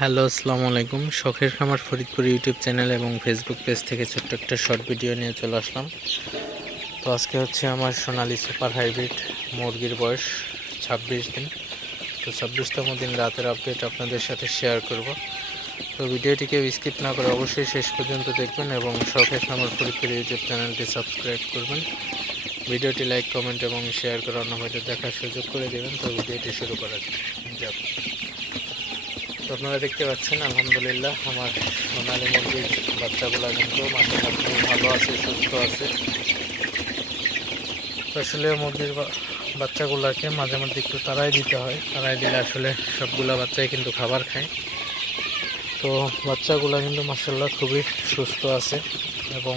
Hello আসসালামু আলাইকুম শখের খামার ফরিদপুর ইউটিউব চ্যানেল এবং ফেসবুক পেজ থেকে ছোট্ট একটা শর্ট ভিডিও নিয়ে চলে আসলাম। তো আজকে হচ্ছে আমার সোনালি সুপার হাইব্রিড মুরগির বয়স ছাব্বিশ দিন। তো ছাব্বিশতম দিন রাতের আপডেট আপনাদের সাথে শেয়ার করব। তো ভিডিওটিকে স্কিপ না করে অবশ্যই শেষ পর্যন্ত দেখবেন এবং শখের খামার ফরিদপুর ইউটিউব চ্যানেলটি সাবস্ক্রাইব করবেন। ভিডিওটি লাইক, কমেন্ট এবং শেয়ার করে অন্য দেখার সুযোগ করে দেবেন। তো ভিডিওটি শুরু করা যাক। তো আপনারা দেখতে পাচ্ছেন, আলহামদুলিল্লাহ, আমার সোনালি মুরগির বাচ্চাগুলো কিন্তু খুবই ভালো আছে, সুস্থ আছে। আসলে মুরগির বাচ্চাগুলোকে মাঝে মধ্যে একটু তাড়াই দিতে হয়। তাড়াই দিলে আসলে সবগুলা বাচ্চাই কিন্তু খাবার খায়। তো বাচ্চাগুলো কিন্তু মাসাল্লাহ খুবই সুস্থ আছে এবং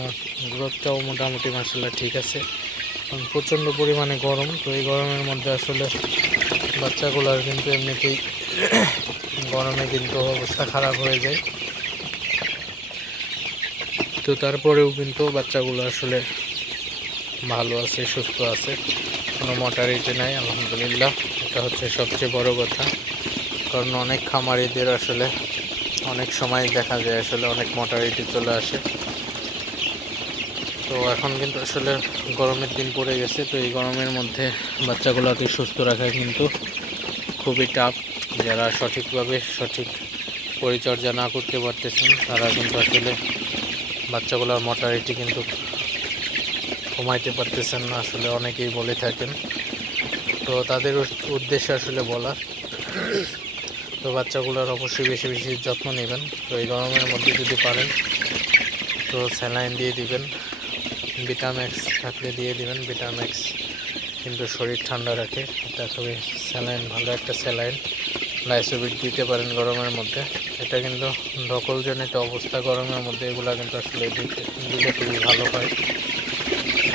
গ্রোথটাও মোটামুটি মাসাল্লাহ ঠিক আছে। প্রচণ্ড পরিমাণে গরম। তো এই গরমের মধ্যে আসলে বাচ্চাগুলোর কিন্তু এমনিতেই গরমে কিন্তু অবস্থা খারাপ হয়ে যায়। তো তারপরেও কিন্তু বাচ্চাগুলো আসলে ভালো আছে, সুস্থ আছে। কোনো মর্টারিটি নাই, আলহামদুলিল্লাহ। এটা হচ্ছে সবচেয়ে বড় কথা। কারণ অনেক খামারিদের আসলে অনেক সময় দেখা যায় আসলে অনেক মর্টারিটি চলে আসে। তো এখন কিন্তু আসলে গরমের দিন পড়ে গেছে। তো এই গরমের মধ্যে বাচ্চাগুলোকে সুস্থ রাখা কিন্তু খুবই টাফ যারা সঠিকভাবে সঠিক পরিচর্যা না করতে পারতেছেন, তারা কিন্তু আসলে বাচ্চাগুলোর মর্টালিটি কিন্তু কমাইতে পারতেছেন না, আসলে অনেকেই বলে থাকেন। তো তাদের উদ- উদ্দেশ্যে আসলে বলা, তো বাচ্চাগুলোর অবশ্যই বেশি বেশি যত্ন নেবেন। তো এই গরমের মধ্যে যদি পারেন, তো স্যালাইন দিয়ে দিবেন ভিটাম্যাক্স থাকলে দিয়ে দিবেন। ভিটাম্যাক্স কিন্তু শরীর ঠান্ডা রাখে, এটা খুবই স্যালাইন, ভালো একটা স্যালাইন। লাইসোবিট দিতে পারেন গরমের মধ্যে। এটা কিন্তু ধকলজনিত অবস্থা গরমের মধ্যে, এগুলো কিন্তু আসলে দিলে খুবই ভালো হয়।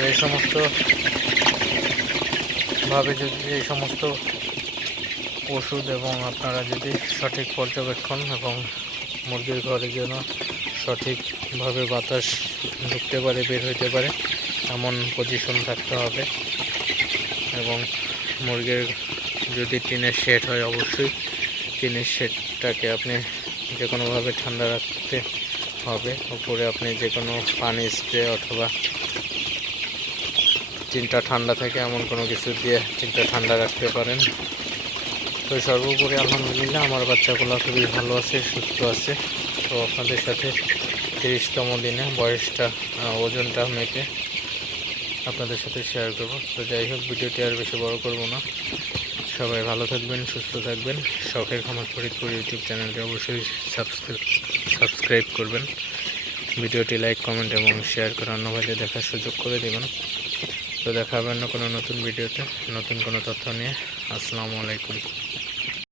এই সমস্ত ভাবে যদি এই সমস্ত ওষুধ এবং আপনারা যদি সঠিক পর্যবেক্ষণ এবং মুরগির ঘরে যেন সঠিকভাবে বাতাস ঢুকতে পারে, বের হইতে পারে, এমন পজিশন থাকতে হবে। এবং মুরগির যদি টিনের শেড হয়, অবশ্যই টিনের শেডটাকে আপনি যে কোনোভাবে ঠান্ডা রাখতে হবে। উপরে আপনি যে কোনো পানি স্প্রে অথবা টিনটা ঠান্ডা থাকে এমন কোনো কিছু দিয়ে টিনটা ঠান্ডা রাখতে পারেন। তো সর্বোপরি আলহামদুলিল্লাহ আমার বাচ্চাগুলো খুবই ভালো আছে, সুস্থ আছে। তো আপনাদের সাথে তিরিশতম দিনে বয়সটা ওজনটা মেপে আপনাদের সাথে শেয়ার করব। তো যাই হোক, ভিডিওটি আর বেশি বড় করব না। সবাই ভালো থাকবেন, সুস্থ থাকবেন। শখের খামার ফরিদপুর ইউটিউব চ্যানেলটি অবশ্যই সাবস্ক্রাইব করবেন। ভিডিওটি লাইক কমেন্ট এবং শেয়ার করে অন্য ভাইদের দেখার সুযোগ করে দেবেন। তো দেখা হবে অন্য কোনো নতুন ভিডিওতে। নতুন কোনো তথ্য নিয়ে। আসসালামু আলাইকুম।